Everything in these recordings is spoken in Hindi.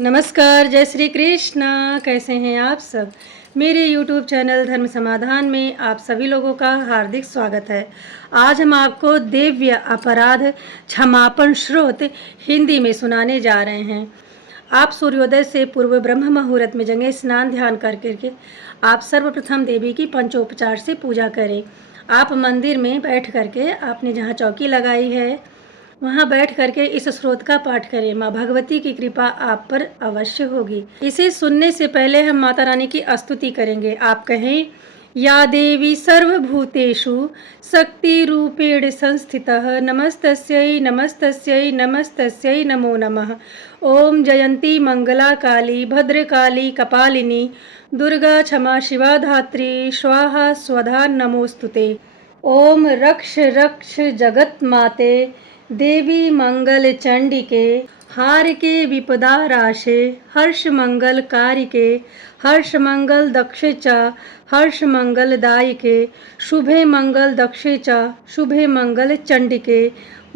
नमस्कार, जय श्री कृष्ण। कैसे हैं आप सब। मेरे YouTube चैनल धर्म समाधान में आप सभी लोगों का हार्दिक स्वागत है। आज हम आपको दिव्य अपराध क्षमापण श्रोत हिंदी में सुनाने जा रहे हैं। आप सूर्योदय से पूर्व ब्रह्म मुहूर्त में जगें, स्नान ध्यान करके आप सर्वप्रथम देवी की पंचोपचार से पूजा करें। आप मंदिर में बैठ करके आपने जहाँ चौकी लगाई है वहाँ बैठ करके इस स्रोत का पाठ करें। माँ भगवती की कृपा आप पर अवश्य होगी। इसे सुनने से पहले हम माता रानी की स्तुति करेंगे। आप कहें, या देवी सर्वभूतेषु शक्ति रूपेण संस्थितः नमस्तस्यै नमस्तस्यै नमस्तस्यै नमो नमः। ओम जयंती मंगला काली भद्रकाली कपालिनी दुर्गा क्षमा शिवा धात्री स्वाहा स्वधा नमोस्तुते। ओम रक्ष रक्ष जगत माते देवी मंगल चंडिके हार के विपदा राशे हर्ष मंगल कारिके हर्ष मंगल दक्षे च हर्ष मंगल दायिके शुभे मंगल दक्षे च शुभे मंगल चंडिके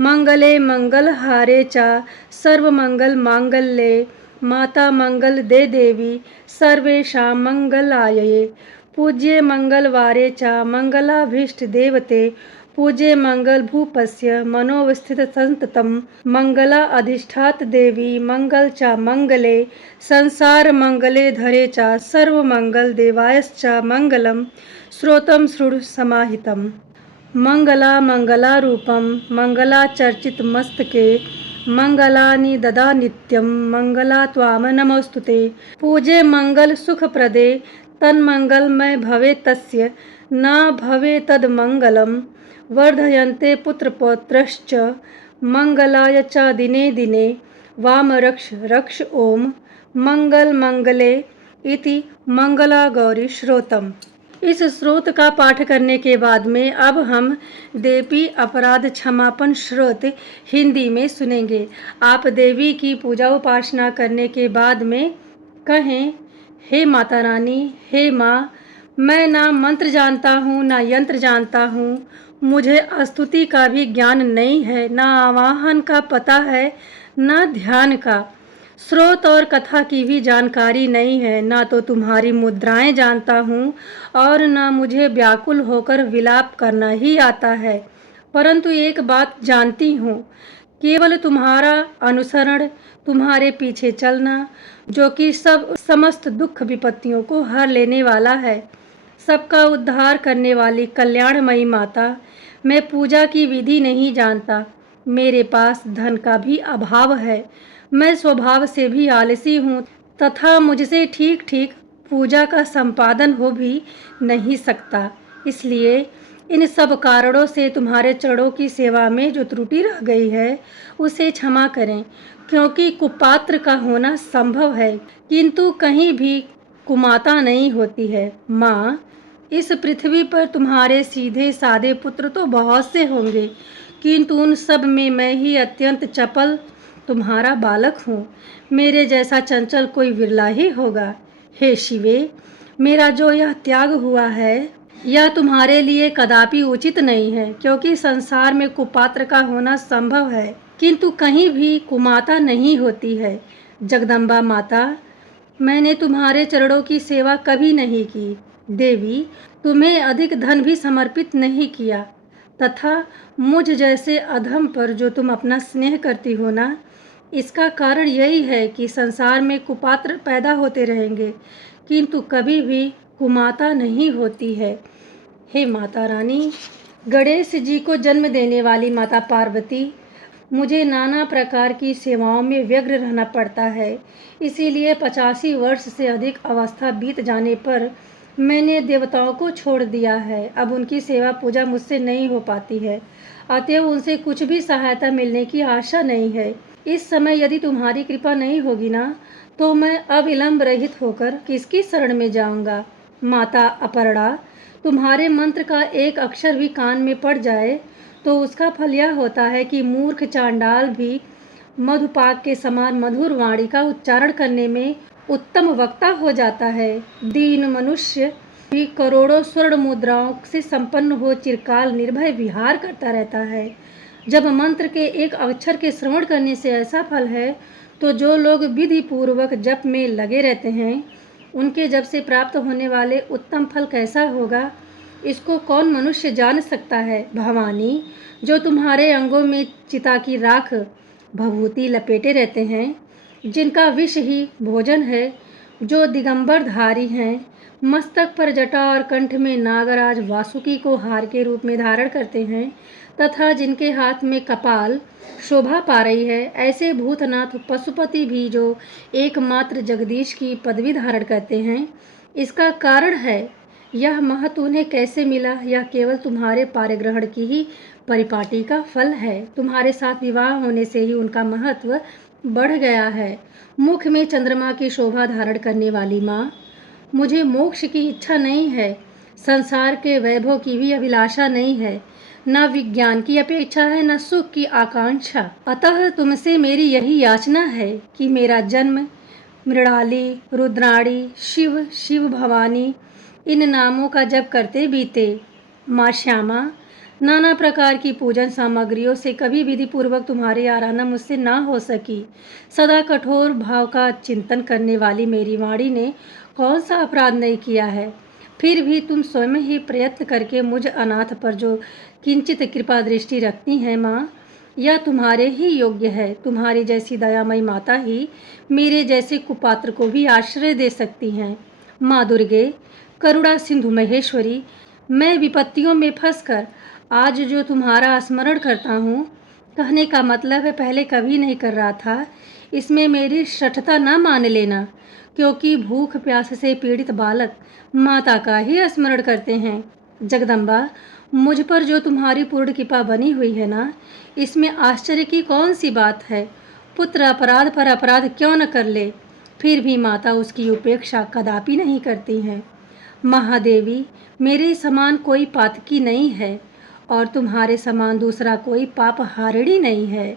मंगले मंगल हारे च सर्व मंगल मांगल्ये माता मंगल दे देवी सर्वेषां मंगलाये। पूज्ये मंगलवारे च मंगलाभीष्ट देवते पूज्ये मंगल भूपस्य मनोवस्थित संततम मंगला अधिष्ठात देवी मंगल च मंगले संसार मंगले धरे च सर्व मंगल देवायश्च मंगलम श्रोतम श्रुड़ समाहितम। मंगला मंगला रूपम मंगला चर्चित मस्तके मंगलानि ददा नित्यम मंगला त्वाम नमोस्तुते। पूजे मंगल सुख प्रदे तन्मंगलमय भवे तस्य न भवे तद मंगलम वर्धयन्ते पुत्रपौत्रश्च मंगलाय च दिने दिने वाम रक्ष रक्ष ओम मंगल मंगले इति मंगला गौरी श्रोतम। इस स्रोत का पाठ करने के बाद में अब हम देवी अपराध क्षमापण श्रोत हिंदी में सुनेंगे। आप देवी की पूजा उपासना करने के बाद में कहें, हे माता रानी, हे माँ, मैं ना मंत्र जानता हूँ ना यंत्र जानता हूँ, मुझे स्तुति का भी ज्ञान नहीं है, ना आवाहन का पता है ना ध्यान का, स्रोत और कथा की भी जानकारी नहीं है, ना तो तुम्हारी मुद्राएं जानता हूँ और ना मुझे व्याकुल होकर विलाप करना ही आता है। परंतु एक बात जानती हूँ, केवल तुम्हारा अनुसरण, तुम्हारे पीछे चलना, जो कि समस्त दुख विपत्तियों को हर लेने वाला है, सबका उद्धार करने वाली कल्याणमयी माता। मैं पूजा की विधि नहीं जानता, मेरे पास धन का भी अभाव है, मैं स्वभाव से भी आलसी हूँ तथा मुझसे ठीक ठीक पूजा का संपादन हो भी नहीं सकता। इसलिए इन सब कारणों से तुम्हारे चरणों की सेवा में जो त्रुटि रह गई है उसे क्षमा करें, क्योंकि कुपात्र का होना संभव है किंतु कहीं भी कुमाता नहीं होती है। माँ, इस पृथ्वी पर तुम्हारे सीधे साधे पुत्र तो बहुत से होंगे, किंतु उन सब में मैं ही अत्यंत चपल तुम्हारा बालक हूँ। मेरे जैसा चंचल कोई विरला ही होगा। हे शिवे, मेरा जो यह त्याग हुआ है यह तुम्हारे लिए कदापि उचित नहीं है, क्योंकि संसार में कुपात्र का होना संभव है किंतु कहीं भी कुमाता नहीं होती है। जगदम्बा माता, मैंने तुम्हारे चरणों की सेवा कभी नहीं की। देवी, तुम्हें अधिक धन भी समर्पित नहीं किया तथा मुझ जैसे अधम पर जो तुम अपना स्नेह करती हो ना, इसका कारण यही है कि संसार में कुपात्र पैदा होते रहेंगे किंतु कभी भी कुमाता नहीं होती है। हे माता रानी, गणेश जी को जन्म देने वाली माता पार्वती, मुझे नाना प्रकार की सेवाओं में व्यग्र रहना पड़ता है, इसीलिए 85 वर्ष से अधिक अवस्था बीत जाने पर मैंने देवताओं को छोड़ दिया है। अब उनकी सेवा पूजा मुझसे नहीं हो पाती है, अतएव उनसे कुछ भी सहायता मिलने की आशा नहीं है। इस समय यदि तुम्हारी कृपा नहीं होगी ना, तो मैं अविलंब रहित होकर किसकी शरण में जाऊंगा। माता अपर्णा, तुम्हारे मंत्र का एक अक्षर भी कान में पड़ जाए तो उसका फल यह होता है कि मूर्ख चांडाल भी मधुपाक के समान मधुर वाणी का उच्चारण करने में उत्तम वक्ता हो जाता है। दीन मनुष्य भी करोड़ों स्वर्ण मुद्राओं से संपन्न हो चिरकाल निर्भय विहार करता रहता है। जब मंत्र के एक अक्षर के श्रवण करने से ऐसा फल है तो जो लोग विधि पूर्वक जप में लगे रहते हैं उनके जप से प्राप्त होने वाले उत्तम फल कैसा होगा, इसको कौन मनुष्य जान सकता है। भवानी, जो तुम्हारे अंगों में चिता की राख भभूति लपेटे रहते हैं, जिनका विष ही भोजन है, जो दिगंबर धारी हैं, मस्तक पर जटा और कंठ में नागराज वासुकी को हार के रूप में धारण करते हैं तथा जिनके हाथ में कपाल शोभा पा रही है, ऐसे भूतनाथ पशुपति भी जो एकमात्र जगदीश की पदवी धारण करते हैं, इसका कारण है यह महत्व उन्हें कैसे मिला। यह केवल तुम्हारे पारिग्रहण की ही परिपाटी का फल है। तुम्हारे साथ विवाह होने से ही उनका महत्व बढ़ गया है। मुख में चंद्रमा की शोभा धारण करने वाली माँ, मुझे मोक्ष की इच्छा नहीं है, संसार के वैभव की भी अभिलाषा नहीं है, न विज्ञान की अपेक्षा है, न सुख की आकांक्षा। अतः तुमसे मेरी यही याचना है कि मेरा जन्म मृणाली, रुद्राणी, शिव, शिव भवानी इन नामों का जप करते बीते। माँ श्यामा, नाना प्रकार की पूजन सामग्रियों से कभी विधि पूर्वक तुम्हारी आराधना मुझसे ना हो सकी। सदा कठोर भाव का चिंतन करने वाली मेरी वाणी ने कौन सा अपराध नहीं किया है, फिर भी तुम स्वयं ही प्रयत्न करके मुझ अनाथ पर जो किंचित कृपा दृष्टि रखती हैं माँ, यह तुम्हारे ही योग्य है। तुम्हारी जैसी दयामयी माता ही मेरे जैसे कुपात्र को भी आश्रय दे सकती हैं। माँ दुर्गे, करुणा सिंधु महेश्वरी, मैं विपत्तियों में फंसकर आज जो तुम्हारा स्मरण करता हूँ, कहने का मतलब है पहले कभी नहीं कर रहा था, इसमें मेरी शठता न मान लेना, क्योंकि भूख प्यास से पीड़ित बालक माता का ही स्मरण करते हैं। जगदम्बा, मुझ पर जो तुम्हारी पूर्ण कृपा बनी हुई है ना, इसमें आश्चर्य की कौन सी बात है। पुत्र अपराध पर अपराध क्यों न कर ले, फिर भी माता उसकी उपेक्षा कदापि नहीं करती हैं। महादेवी, मेरे समान कोई पातकी नहीं है और तुम्हारे समान दूसरा कोई पाप हारिणी नहीं है।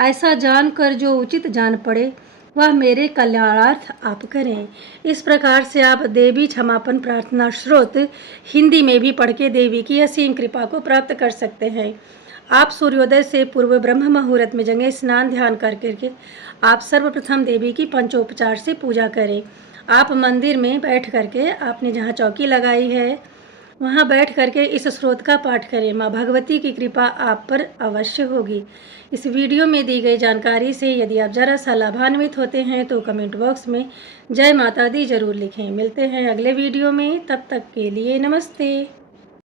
ऐसा जानकर जो उचित जान पड़े वह मेरे कल्याणार्थ आप करें। इस प्रकार से आप देवी क्षमापन प्रार्थना स्रोत हिंदी में भी पढ़ के देवी की असीम कृपा को प्राप्त कर सकते हैं। आप सूर्योदय से पूर्व ब्रह्म मुहूर्त में जगह स्नान ध्यान करके आप सर्वप्रथम देवी की पंचोपचार से पूजा करें। आप मंदिर में बैठ करके आपने जहाँ चौकी लगाई है वहाँ बैठ करके इस स्रोत का पाठ करें। माँ भगवती की कृपा आप पर अवश्य होगी। इस वीडियो में दी गई जानकारी से यदि आप जरा सा लाभान्वित होते हैं तो कमेंट बॉक्स में जय माता दी जरूर लिखें। मिलते हैं अगले वीडियो में, तब तक के लिए नमस्ते।